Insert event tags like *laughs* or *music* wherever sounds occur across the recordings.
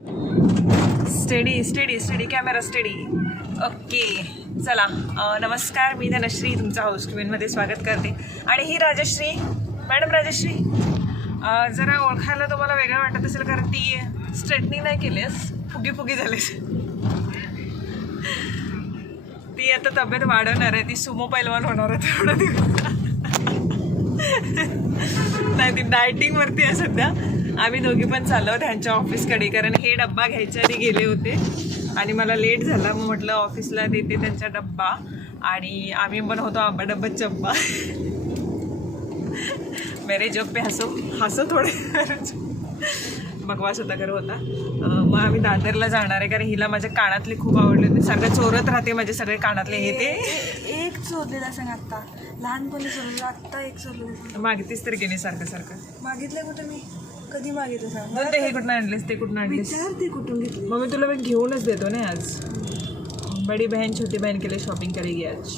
Steady steady steady camera steady. Okay चला. नमस्कार मी धनश्री तुमचा हाऊस क्वीनमध्ये स्वागत करते. आणि ही राजश्री मॅडम राजश्री जरा ओळखायला तुम्हाला वेगळं वाटत असेल कारण ती स्ट्रेटनिंग नाही केलीस. फुगी फुगी झालीस. ती आता तब्येत वाढवणार आहे ती सुमो पैलवान होणार आहे थोडं दिवस. नाही ती डायटिंगवरती आहे सध्या. आम्ही दोघी पण चाललो त्यांच्या ऑफिसकडे कारण हे डब्बा घ्यायच्या आधी गेले होते. आणि मला लेट झाला मग म्हटलं ऑफिसला देते त्यांचा डब्बा. आणि आम्ही पण होतो आंबा डब्बा चब्बा मेरे जब पे हसो हसो थोडे. बकवास होता खरं होता. मग आम्ही दादरला जाणार आहे कारण हिला माझ्या कानातले खूप आवडले होते. सारखं चोरत राहते माझे सगळे कानातले हे ते. एक चोरलेला सांग आत्ता. लहानपणी चोरलेला आत्ता एक चोरलेला मागतीस तर नाही सारखं सारखं? मागितलं कुठं मी? कधी मागितलं सांग? ते हे कुठून आणलेस ते कुठून आणलेस? विचार ते कुठून घेतली. मग मी तुला मी घेऊनच देतो ना आज. बडी बहन छोटी बहन के लिए शॉपिंग करेगी आज.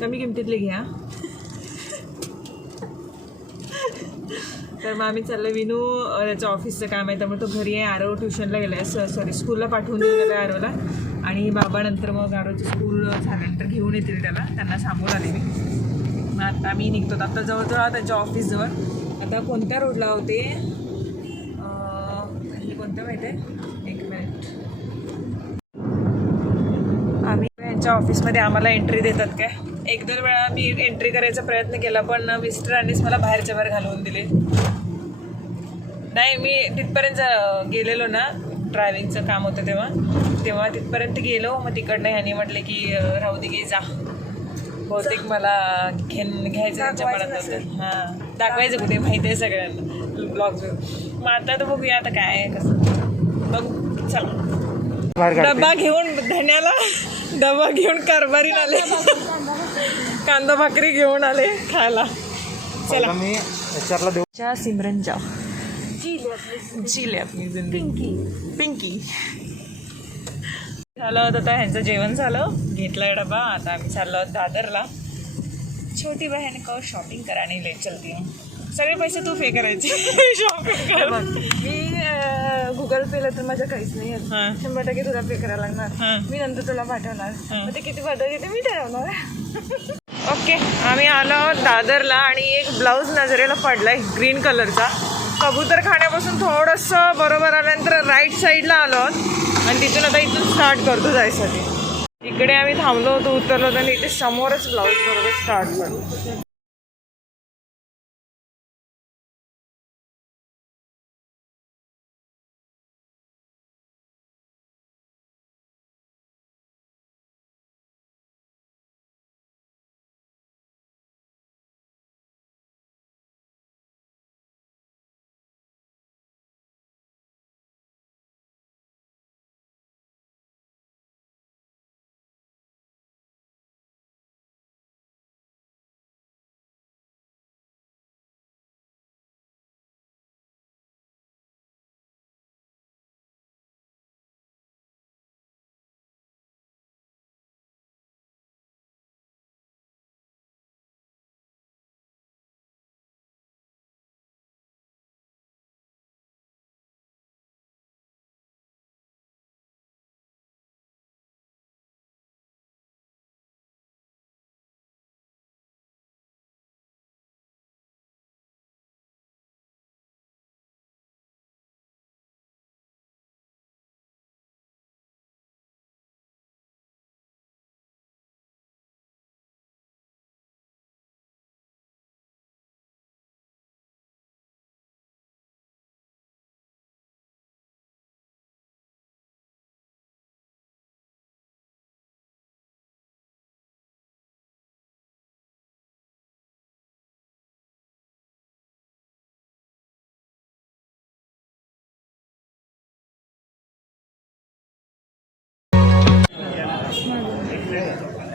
कमी किमतीतले घ्या तर मग आम्ही चाललो विनू त्याचं ऑफिसचं काम आहे त्यामुळे तो घरी आहे. आरव ट्युशनला गेला आहे सॉरी स्कूलला पाठवून गेला आहे आरवला. आणि बाबा नंतर मग आरवचं स्कूल झाल्यानंतर घेऊन येतील त्याला. त्यांना सांगून आले मी. मग आता मी निघतो. आता जवळजवळ त्यांच्या ऑफिसजवळ आता कोणत्या रोडला होते? अं, खाली कोणत्या माहिती आहे? एक मिनिट. आम्ही यांच्या ऑफिसमध्ये आम्हाला एंट्री देतात काय? एक दोन वेळा मी एंट्री करायचा प्रयत्न केला पण मिस्टरांनीच मला बाहेरच्या बाहेर घालवून दिले. नाही मी तिथपर्यंत जा- गेलेलो ना ड्रायव्हिंगचं काम होतं तेव्हा. तेव्हा तिथपर्यंत गेलो मग तिकडनं ह्यांनी म्हटले की राहू दे की जा. बहुतेक मला घेन घ्यायचं त्यांच्या मनात होतं. हां दाखवायचं कुठे माहिती आहे सगळ्यांना. ब्लॉग मग आता तर बघूया आता काय आहे कसं. बघू. चला. डबा घेऊन धन्याला डबा घेऊन कारभारीला आले. कांदा भाकरी. घेऊन आले खायला. चला. मी विचारला देऊ. चा सिमरन जाओ जी ले अपनी जिंदगी. पिंकी झालं होतं आता ह्यांचं जेवण झालं? घेतलं डबा आता आम्ही चाललो आहोत दादरला. छोटी बहन को शॉपिंग कराने ले चलती हूँ. सगळे पैसे तू पे करायचे. *laughs* शॉपिंग कर. मी गुगल पेला तर माझ्या काहीच नाही शंभर टक्के तुला पे करायला लागणार. मी नंतर तुला पाठवणार. मग ते किती पाठवते मी ठरवणार. *laughs* ओके आम्ही आलो दादरला आणि एक ब्लाऊज नजरेला पडलाय ग्रीन कलरचा कबूतर खाण्यापासून थोडंसं बरोबर आल्यानंतर राईट साईडला आलो आणि तिथून आता इथून स्टार्ट करतो जायसाठी. इकडे आम्ही थांबलो होतो उतरलो होतो आणि इथे समोरच ब्लाऊज बरोबर स्टार्ट करतो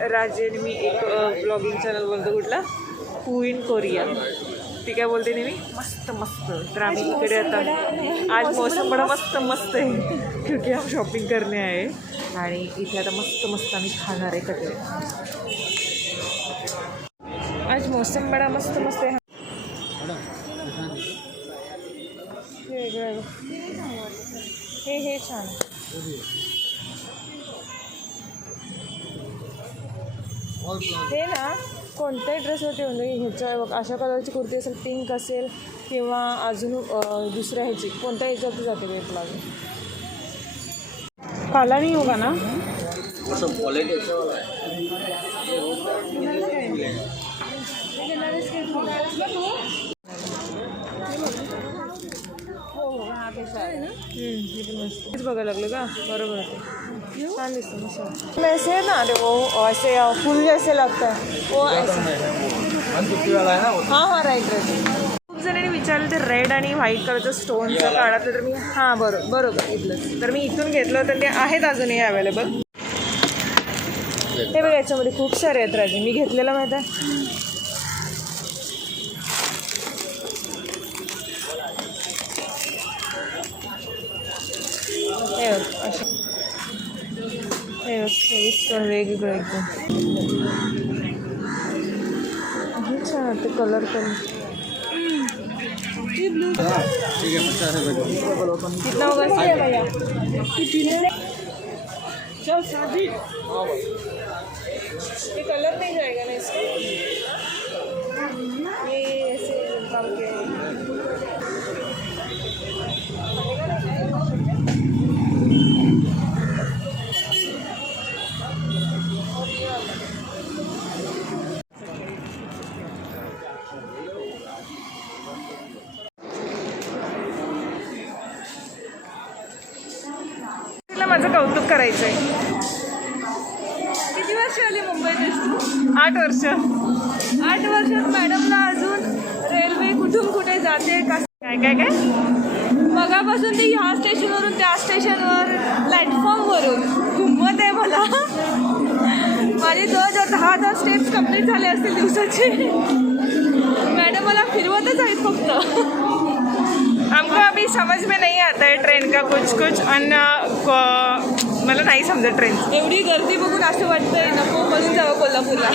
राजे आणि मी एक ब्लॉगिंग चॅनल बोलतो कुठला हू इन कोरिया ती काय बोलते नेहमी? मस्त मस्त. तर आम्ही इकडे आता आज मौसम बडा मस्त. मस्त आहे. क्योंकि हम शॉपिंग करणे आहे. आणि इथे आता मस्त मस्त आम्ही खाणार आहे कटले आज मौसम बडा मस्त मस्त हे आहे. हे हे छान. हे ना कोणत्याही ड्रेसवरती म्हणजे ह्याच्या अशा कलरची कुर्ती असेल पिंक असेल किंवा अजून दुसऱ्या ह्याची कोणत्या ह्याच्यावरती जाते वेळ प्लाझो काला नाही होगा ना? हेच बघायला लागलं का? बरोबर आहे. छान दिसतं मस्त. ऐसे है ना रे वो ऐसे फूल जैसे लगता है वो हां हां राईट राईट खूप जणांनी विचारलं ते रेड आणि व्हाईट कलरचं स्टोनचं काढायचं तर मी हां बरोबर बरोबर. इथलं तर मी इथून घेतलं तर ते आहेत अजूनही अवेलेबल हे बघा याच्यामध्ये खूप सारे आहेत राजे. मी घेतलेलं माहीत आहे. हे असे हे पण वेगवेगळं एकदम. हे छान वाटतं कलर कलर कितना होगा भैया चल शादी ये कलर नहीं जाएगा ना इसका ये ऐसे माझं कौतुक करायचं आहे किती वर्ष आली मुंबईत आठ वर्ष. आठ वर्षात मॅडमला अजून रेल्वे कुठून कुठे जाते? का काय काय काय? मगापासून ती ह्या स्टेशनवरून त्या स्टेशनवर प्लॅटफॉर्मवरून. घुमवत आहे मला. माझे जवळजवळ दहा दहा स्टेप्स कंप्लीट झाले असतील दिवसाचे. मॅडम मला फिरवतच आहेत फक्त. हमको अभी समझ में नहीं आता है ट्रेन का कुछ कुछ अन को- मला नाही समजत ट्रेन एवढी गर्दी बघून असं वाटतंय नको म्हणून जावं कोल्हापूरला.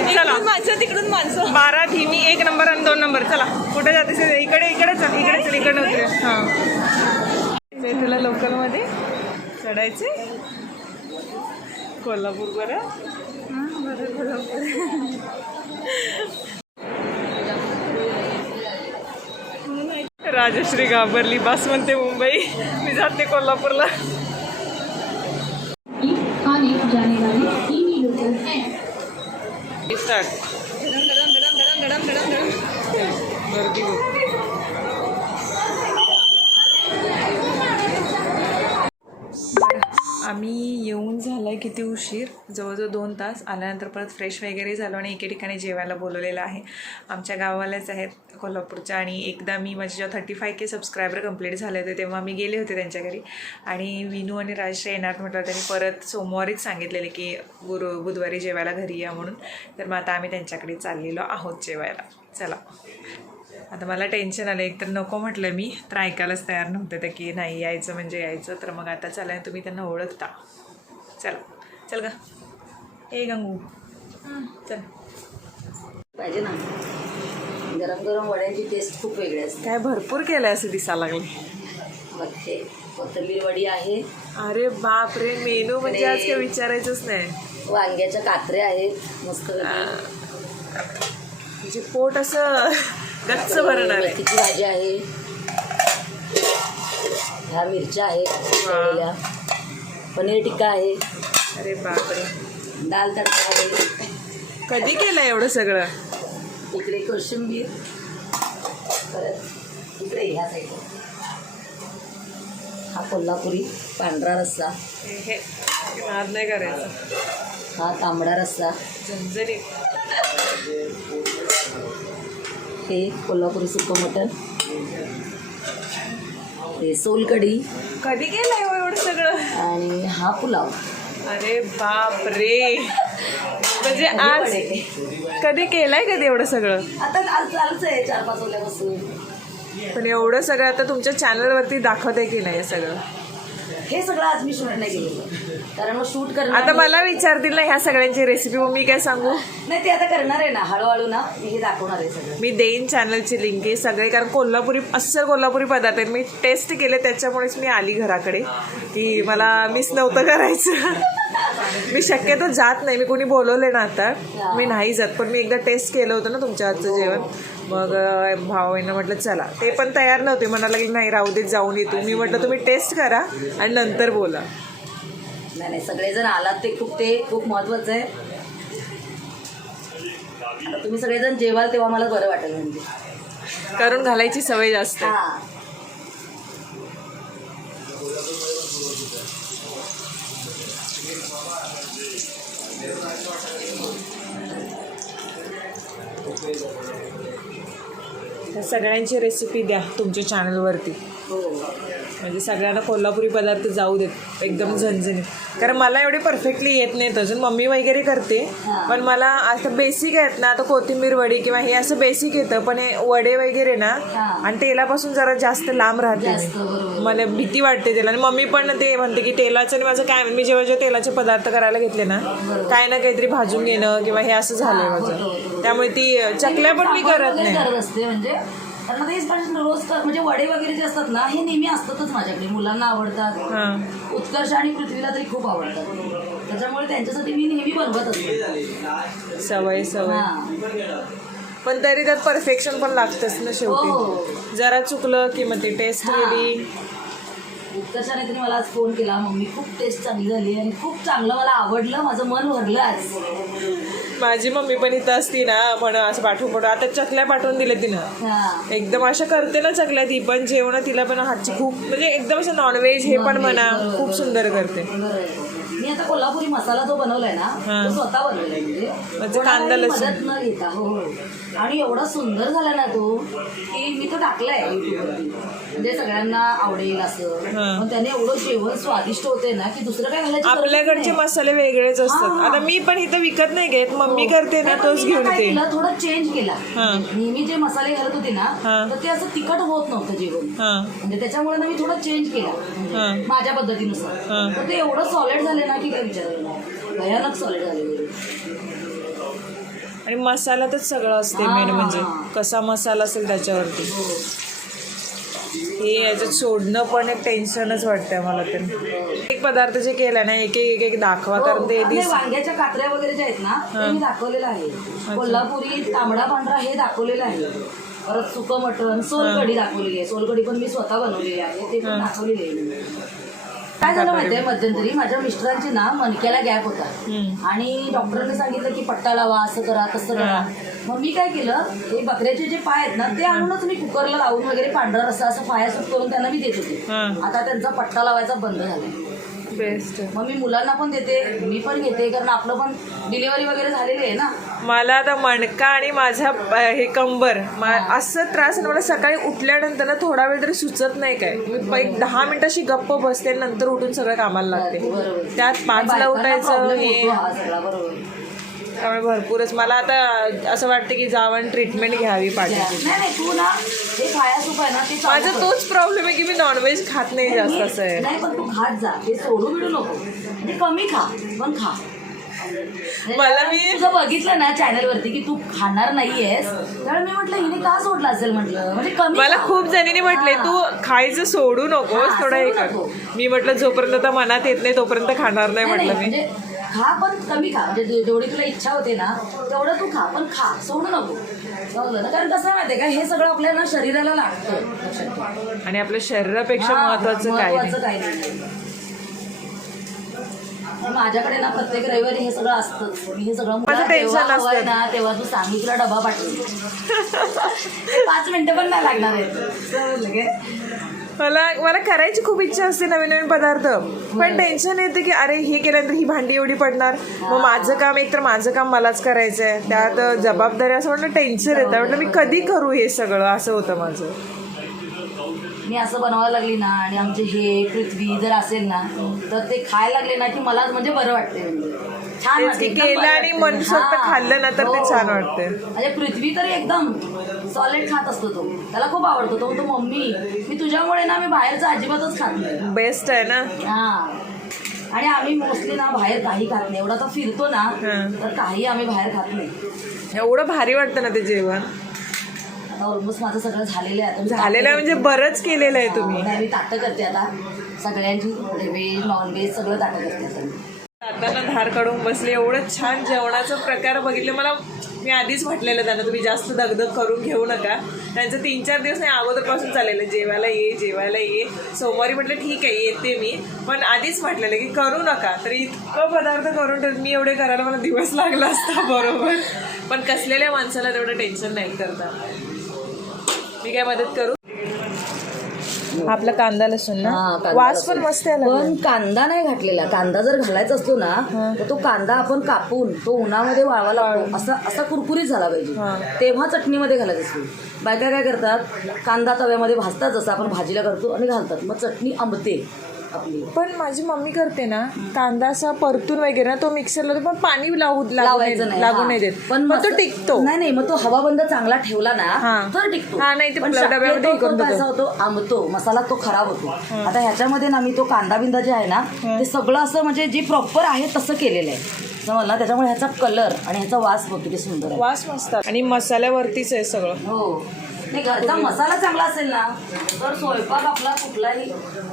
इकडून माणसं तिकडून माणसं बारा धीमी एक नंबर आणि दोन नंबर. चला कुठे जाते इकडे इकडे चल इकडे चल इकडे उतरे. हां. तुला लोकलमध्ये चढायचे? कोल्हापूर बरं राजश्री घाबरली. बस म्हणते मुंबई. मी जाते कोल्हापूरला. गर्दी आम्ही येऊन झालं आहे किती उशीर? जवळजवळ दोन तास. आल्यानंतर परत फ्रेश वगैरे झालो आणि एके ठिकाणी जेवायला बोलवलेलं आहे. आमच्या गावालाच आहेत कोल्हापूरच्या आणि एकदा मी माझे जेव्हा thirty five K subscriber complete झाले होते तेव्हा मी गेले होते त्यांच्या घरी. आणि विनू आणि राजश्री येणार म्हटलं त्यांनी परत सोमवारीच सांगितलेले की गुरु बुधवारी जेवायला घरी या म्हणून. तर मग आता आम्ही त्यांच्याकडे चाललेलो आहोत जेवायला. चला. आता मला टेन्शन आलं एक तर नको म्हटलं मी. तर ऐकायलाच तयार नव्हते ते की नाही यायचं म्हणजे यायचं. तर मग आता चला तुम्ही त्यांना ओळखता. चला. चल ग. ए गंगू. चल. पाहिजे ना. गरम गरम वड्यांची टेस्ट खूप वेगळी असते. काय भरपूर केलं असं दिसायला लागले बघते. कोथिंबीर वडी आहे. अरे बाप रे मेनू म्हणजे आज काही विचारायचंच नाही. वांग्याच्या कात्र्या आहेत. मस्त म्हणजे पोट असं गच्च भरणार आहे. मेथीची भाजी आहे. ह्या मिरच्या आहेत तळलेल्या. पनीर टिक्का आहे. अरे बाप रे दाल तडका आहे. कधी केलं एवढं सगळं? इकडे कोशिंबीर. परत इकडे ह्या साईडला हा कोल्हापुरी पांढरा रस्सा. हे हे. नाद नाही करायचं. हा तांबडा रस्सा. झणझणीत हे कोल्हापुरी सुकं मटण हे सोलकढी. कधी केलंय हो एवढं सगळं? आणि हा पुलाव. अरे बाप रे म्हणजे आज वडे. कधी केलंय कधी एवढं सगळं? आता आज चालूच आहे चार पाच वाजल्यापासून पण एवढं सगळं आता तुमच्या चॅनलवरती दाखवत आहे की नाही हे सगळं? हे सगळं आज मी शूट नाही केलेलं. कारण मग शूट करणार आता मला विचारतील ना ह्या सगळ्यांची रेसिपी मग मी काय सांगू? नाही ते आता करणार आहे ना हळूहळू ना मी हे दाखवणार आहे सगळं. मी देईन चॅनलची लिंक आहे सगळे कारण कोल्हापुरी अस्सल कोल्हापुरी पदार्थ आहेत. मी टेस्ट केले त्याच्यामुळेच मी आली घराकडे की मला मिस नव्हतं करायचं. *laughs* मी शक्यतो जात नाही मी कोणी बोलवले ना आता. मी नाही जात पण मी एकदा टेस्ट केलं होतं ना तुमच्या हातचं जेवण. मग अं, भावाईनं म्हटलं चला. ते पण तयार नव्हते म्हणाला की नाही राहू देत जाऊन येतो. मी म्हटलं तुम्ही टेस्ट करा आणि नंतर बोला. नाही नाही. सगळेजण आलात ते खूप ते खूप महत्वाचं आहे. आता तुम्ही सगळेजण जेवाल तेव्हा मला बरं वाटेल म्हणजे. करून घालायची सवय जास्त. हा. सगळ्यांची रेसिपी द्या तुमच्या चॅनलवरती हो. म्हणजे सगळ्यांना कोल्हापुरी पदार्थ जाऊ देत एकदम झणझणीत कारण मला एवढे परफेक्टली येत नाहीत अजून मम्मी वगैरे करते. पण मला असं बेसिक आहेत ना आता कोथिंबीर वडी किंवा हे असं बेसिक येतं पण हे वडे वगैरे ना. आणि तेलापासून जरा जास्त लांब राहते. मला भीती वाटते त्याला आणि मम्मी पण ते म्हणते की तेलाचं आणि माझं काय मी जेव्हा जेव्हा तेलाचे पदार्थ करायला घेतले ना काय ना काहीतरी भाजून घेणं किंवा हे असं होतं, माझं. त्यामुळे ती चकल्या पण मी करत नाही करत असते म्हणजे कारण ते पण रोज म्हणजे वडे वगैरे जे असतात ना हे नेहमी असतातच माझ्याकडे. मुलांना आवडतात. हां. उत्कर्ष आणि पृथ्वीला तरी खूप आवडतात. त्याच्यामुळे त्यांच्यासाठी मी नेहमी बनवत असते. सवय सवय. हा. पण तरी त्यात परफेक्शन पण लागतंच ना हो. शेवटी जरा चुकलं की मग ती टेस्ट हां. गेली उत्कर्षाने तिने मला आज फोन केला. मम्मी खूप टेस्ट चांगली झाली आणि खूप चांगलं मला आवडलं. माझं मन भरलं आज. माझी मम्मी पण इथं असती ना म्हण असं पाठवून पाठवून. आता चकल्या पाठवून दिल्या तिनं. एकदम अशा करते ना चकल्या ती पण जेवण तिला पण हातची खूप म्हणजे एकदम असं नॉनव्हेज हे पण म्हणा खूप सुंदर करते. मी आता कोल्हापुरी मसाला जो बनवलाय ना स्वतः बनवलाय म्हणजे म्हणजे कांदा लसूण. आणि एवढा सुंदर झाला ना तो की मी तो टाकलाय युट्यूबवरती म्हणजे सगळ्यांना आवडेल असं. पण त्याने एवढं जेवण स्वादिष्ट होते ना की दुसरं काय घालायची आपल्याकडचे. मसाले वेगळेच असतात. आता मी पण इथं विकत नाही घेत मम्मी करते ना तोच घेऊन येते थोडं चेंज केला. नेहमी जे मसाले घालत होते ना. तर ते असं तिखट होत नव्हतं जेवण म्हणजे त्याच्यामुळे ना मी थोडं चेंज केला. म्हणजे माझ्या पद्धतीनुसार. तर ते एवढं सॉलिड झाले ना की काय विचारायला नाही. भयानक सॉलिड झाले आणि मसाल्यातच सगळं असते. मेन म्हणजे. कसा मसाला असेल त्याच्यावरती. हे याच्यात सोडणं पण एक टेन्शनच वाटतंय मला तर. एक पदार्थ जे केला ना एक एक एक दाखवा कारण ते हो, आणि दिस वांग्याच्या कात्र्या वगैरे ज्या आहेत ना ते मी दाखवलेलं आहे. कोल्हापुरी तांबडा पांढरा हे दाखवलेलं आहे. परत सुकं मटण सोलकढी दाखवलेली आहे. सोलकढी पण मी स्वतः बनवलेली आहे. ते पण दाखवलेली आहे. काय झालं माहितीये? मध्यंतरी माझ्या मिस्टरांची ना मणक्याला गॅप होता. आणि डॉक्टरांनी सांगितलं की पट्टा लावा असं करा तसं करा. मग मी काय केलं? हे बकऱ्याचे जे पाय आहेत ना ते आणूनच मी कुकरला लावून वगैरे पांढरा रस्सा असं फायासूट करून त्यांना मी देत होते. आता त्यांचा पट्टा लावायचा बंद झालाय. बेस्ट मग मी मुलांना पण देते मी पण घेते कारण आपलं पण डिलिव्हरी वगैरे झालेली आहे ना. मला आता मणका आणि माझा अ, हे कंबर मा- असं त्रास मला सकाळी उठल्यानंतर ना थोडा वेळ तरी सुचत नाही काय. मी दहा मिनिटाशी गप्प बसते नंतर उठून सगळं कामाला लागते. त्यात पाचला उठायचं हे होतो हा सगळा बरोबर त्यामुळे भरपूरच. मला आता असं वाटतं की जावं ट्रीटमेंट घ्यावी पाठीची नाही नाही तू ना खाया सूप आहे ना ते चालू माझा कर. तोच प्रॉब्लेम आहे की मी नॉनव्हेज खात नाही जास्त असं आहे. नाही पण तू खात जा. ते सोडू बिडू नको. म्हणजे कमी खा पण खा. मला मी- तुझं बघितलं ना चॅनल वरती की तू खाणार नाहीयेस. त्यावेळी मी म्हटलं हिने का सोडलं असेल म्हटलं? म्हणजे कमी मला खा. खूप जणीने म्हटले हा. तू खायचं सोडू नकोस हा, थोडं हे सोडू कर नको. मी म्हटलं जोपर्यंत आता मनात येत नाही तोपर्यंत खाणार नाही नाही, म्हटलं मी. म्हणजे खा पण कमी खा. म्हणजे जेवढी तुला इच्छा होते ना तेवढं तू खा पण खा. सोडू नको. समजलं ना? कारण कसं आहे माहितीये का? हे सगळं आपल्याला शरीराला लागतं. आणि आपल्या शरीरापेक्षा महत्वाचं काय महत्वाचं काही नाही. माझ्याकडे ना प्रत्येक रविवारी हे सगळं असतंच मी हे सगळं असतं. ना तेव्हा तू सांग मी तुला डबा पाठवेल *laughs* पाच मिनिटं पण नाही लागणार आहे? मला मला करायची खूप इच्छा असते नवीन नवीन पदार्थ. पण टेन्शन येते की अरे हे केल्यानंतर ही भांडी एवढी पडणार. मग माझं काम एक तर माझं काम मलाच करायचं आहे त्यात जबाबदारी असं म्हटलं टेन्शन येतं. म्हटलं मी कधी करू हे सगळं? असं होतं माझं. मी असं बनवायला लागली ना आणि आमचे हे पृथ्वी जर असेल ना तर ते खायला लागले ना की मला म्हणजे बरं वाटते छान वाटते, एकदम केलं बरं आणि वाटते. मनसोक्त हा. खाल्लं ना तर ते हो. छान वाटते. म्हणजे पृथ्वी तरी एकदम सॉलिड खात असतो तो. त्याला खूप आवडतो. तो म्हणतो मम्मी मी तुझ्यामुळे ना मी बाहेरचं अजिबातच खात नाही. बेस्ट आहे ना? हा. आणि आम्ही मोस्टली ना बाहेर काही खात नाही. एवढा तर फिरतो ना तर काही आम्ही बाहेर खात नाही. एवढं भारी वाटतं ना ते जेवण? आता ऑलमोस्ट माझं सगळं झालेलं आहे. आता मी झालेलं आहे म्हणजे बरंच केलेलं आहे तुम्ही. आम्ही ताटं करते आता. सगळ्यांची व्हेज नॉन व्हेज सगळं ताटं करते आता मी. धार काढून बसले. एवढं छान जेवणाचा प्रकार बघितले. मला मी आधीच म्हटलेलं त्यांना तुम्ही जास्त दगदग करून घेऊ नका. त्यांचं तीन चार दिवस नाही अगोदरपासून चाललेलं जेवायला ये जेवायला ये. सोमवारी म्हटलं ठीक आहे येते मी. पण आधीच म्हटलेलं की करू नका. तर इतकं पदार्थ करून ठेवून मी एवढे करायला मला दिवस लागला असता बरोबर. पण कसलेल्या माणसाला तेवढं टेन्शन नाही करता. मी काय मदत करू? आपला कांदा लसूण ना? कांदा वास पण लसूण. मस्त. पण कांदा नाही घातलेला. कांदा जर घालायचा असतो ना तर तो कांदा आपण कापून तो उन्हामध्ये वाळवा लागतो. असा असा कुरकुरीत झाला पाहिजे. तेव्हा चटणीमध्ये घालायचं असतो. बायका काय करतात कांदा तव्यामध्ये भाजतात जसं आपण भाजीला करतो आणि घालतात. मग चटणी आंबते. आपली पण माझी मम्मी करते ना कांदा असा परतून वगैरे ना तो मिक्सरला पण पाणी लागू लावायचं नाही. लागू. नाही देत. पण पण तो टिकतो. नाही नाही मग तो हवाबंद चांगला ठेवला ना. तर टिकतो. हा, नाही ते होतो आंबतो मसाला तो खराब होतो. आता ह्याच्यामध्ये ना मी तो कांदा बिंदा जे आहे ना ते सगळं असं म्हणजे जे प्रॉपर आहे तसं केलेलं आहे. समजलं त्याच्यामुळे ह्याचा कलर आणि ह्याचा वास बघ किती सुंदर वास मस्त. आणि मसाल्यावरतीच आहे सगळं. हो. नाही घरचा मसाला चांगला असेल ना तर स्वयंपाक आपला कुठलाही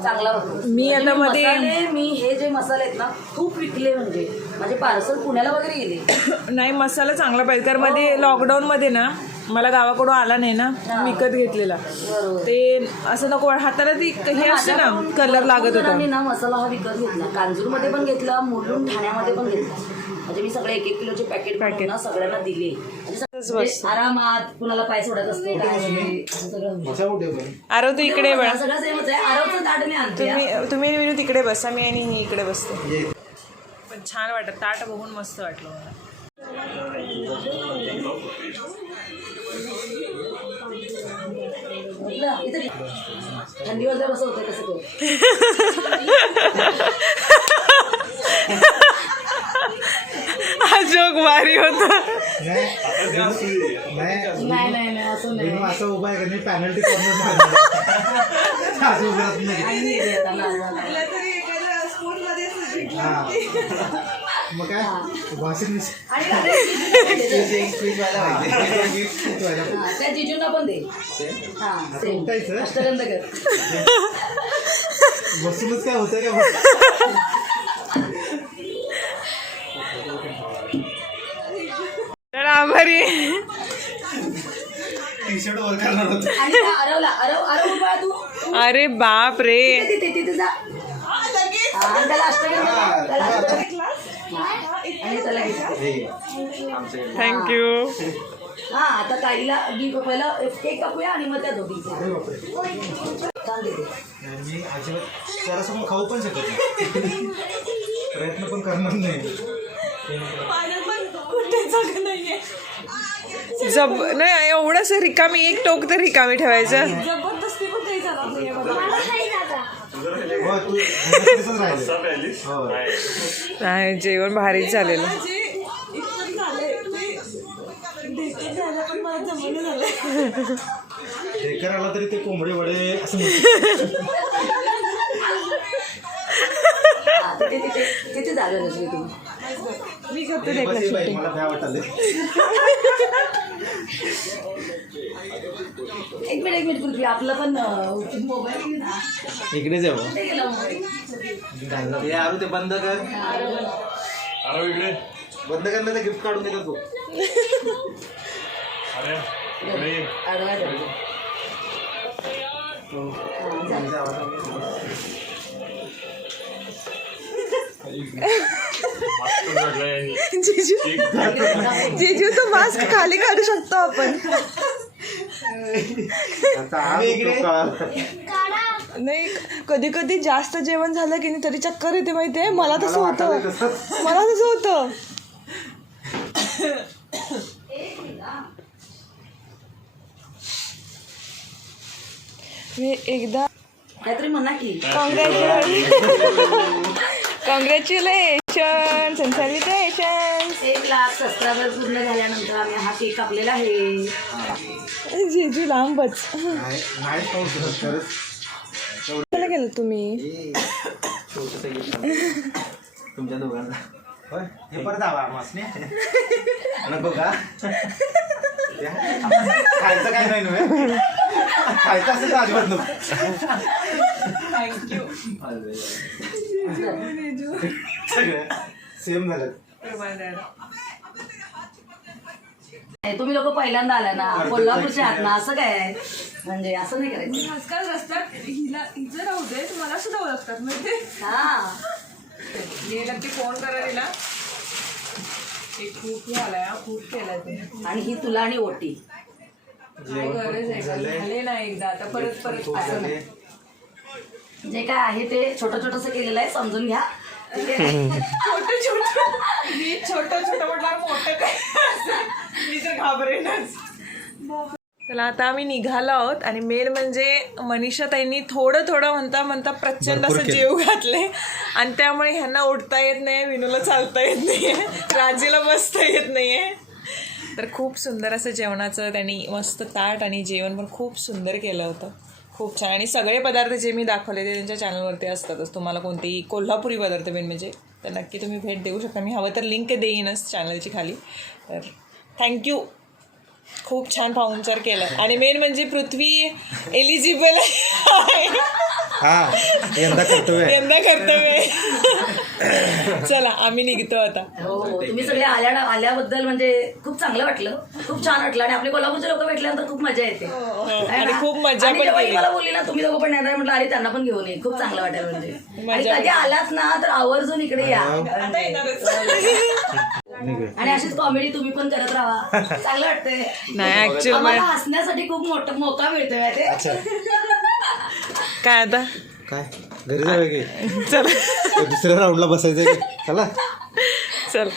चांगला होतो. मी म्हणजे आता मध्ये- मसाले मी हे जे मसाले आहेत ना खूप विकले म्हणजे. माझे पार्सल पुण्याला वगैरे गेले. *coughs* नाही मसाला चांगला पाहिजे. कारण मध्ये लॉकडाऊन मध्ये ना मला गावाकडून आला नाही ना विकत घेतलेला. बरोबर. ते असं नको वाट- हाताला ती हे असते ना कलर लागत होता. मी ना मसाला हा विकत घेतला. कांजूरमध्ये पण घेतला मुलुंड ठाण्यामध्ये पण घेतला. म्हणजे मी सगळे एक एक किलोचे पॅकेट Packet. ना सगळ्यांना दिले. म्हणजे आरामात कुणाला पाय सोडत असते काय? अरे तू इकडे सगळं सेमच आहे आरोचं ताट मी आणते. तुम्ही तुम्ही विनू तिकडे बसा. मी आणि ही इकडे बसते. पण छान वाटत. ताट बघून मस्त वाटलं मला. म्हटलं, इथे थंडी वाजल्या कसं होतं कसं *laughs* कर हा जोक भारी होता नाही नाही नाही नाही असं नाही असं उभा आहे का नाही पॅनल्टी कॉर्नर मग काय वॉशिंग मशीन त्या जिजूंना पण दे हा सेम उठायचं? अष्टगंध कर बसूनच काय *laughs* होतंय का हा, आणि त्याला घे. थँक्यू हा आता ताईला गी पहिला केक कापूया आणि मग त्या दोघी अजिबात खाऊ पण शकत नाही. प्रयत्न पण करणार नाही. जब नाही एवढंच रिकामी एक टोक तर रिकामी ठेवायचं. हो हो. नाही जेवण भारीच झालेलं. आला तरी ते कोंबडी वडे असं म्हणतात. हा, तिथे तिथे तिथे जागा नसली तुम्ही. मी करतो हे हे वाटायले एक मिनिट एक मिनिट पृथ्वी आपला पण मोबाईल इकडे गेला मोबाईल? हे आरू ते बंद कर. बंद कर नाही गिफ्ट काढून देतो तू आडवा जाऊ. जिजू जिजू तो मास्क खाली काढू शकतो आपण. नाही कधी कधी जास्त जेवण झालं की नाही तरी चक्कर येते माहितीये. मला तसं होतं. मला तसं होतं. मी एकदा काहीतरी म्हणा की कॉंग्रॅच्युलेशन कॉंग्रॅच्युलेशन सॅल्युटेशन एक लाख सबस्क्रायबर पूर्ण झाल्यानंतर आम्ही हा केक कापलेला आहे. जेजू लांबच. गेलं तुम्ही. तुमच्या दोघांना. होय हे परत हवा आम्हासने नको का? द्या. खायचं काय नाही नव्हे खायचं असेल तर अजिबात नको. थँक्यू सगळं. सेम झालं नाही, तुम्ही लोक पहिल्यांदा आला ना कोल्हापूरचे आहात ना असं काय? म्हणजे असं नाही करायचं. आजकाल रस्त्यात हिला हिचं राहू दे तुम्हाला सुद्धा ओळखतात म्हणजे. हा. मी नक्की फोन करा तिला ते खूप झालाय हा, खूप केलाय ते आणि ही तुला आणि ओटी. काय गरज आहे का? झाले ना एकदा आता परत परत असं नाही. जे काय आहे ते छोटं छोटंसं केलेलं आहे समजून घ्या? छोटं छोटं मी छोटं छोटं म्हटलं मोठं काय. मी तर घाबरेनच चला आता आम्ही निघालो आहोत आणि मेन म्हणजे मनीषा ताईंनी थोडं थोडं म्हणता म्हणता प्रचंड असं जेव घातले. आणि त्यामुळे ह्यांना उठता येत नाही विनूला चालता येत नाहीये राजीला बसता येत नाहीये. तर खूप सुंदर असं जेवणाचं त्यांनी मस्त ताट आणि जेवण पण खूप सुंदर केलं होतं. खूप छान. आणि सगळे पदार्थ जे मी दाखवले ते त्यांच्या चॅनलवरती असतातच तुम्हाला कोणतेही कोल्हापुरी पदार्थ मेन म्हणजे तर नक्की तुम्ही भेट देऊ शकता. मी हवं तर लिंक देईनच चॅनलची खाली. तर थँक्यू खूप छान पाहुणचार केलं. आणि मेन म्हणजे पृथ्वी एलिजिबल आहे. हा यंदा कर्तव्य यंदा कर्तव्य आहे. चला आम्ही निघतो आता. हो हो तुम्ही सगळे आल्या आल्याबद्दल म्हणजे खूप चांगलं वाटलं. खूप छान वाटलं आणि आपले कोल्हापूरचे लोक भेटल्यानंतर खूप मजा येते. है. आणि ना? खूप मजा आणि पण जेव्हा ही केली. मला बोलली ना तुम्ही लोक पण येणार म्हटलं अरे त्यांना पण घेऊन ये. खूप चांगलं वाटेल म्हणजे. आणि मजा कधी आलात ना तर आवर्जून इकडे या. आता येणारच. आणि अशीच कॉमेडी तुम्ही पण करत राहा. चांगलं वाटतंय. नाही ऍक्च्युअल आम्हाला हसण्यासाठी खूप मोठा मोका मिळतोय माहितीये? काय आता? काय? घरी जाऊया की? चला. दुसऱ्या राऊंडला बसायचं चला. चल.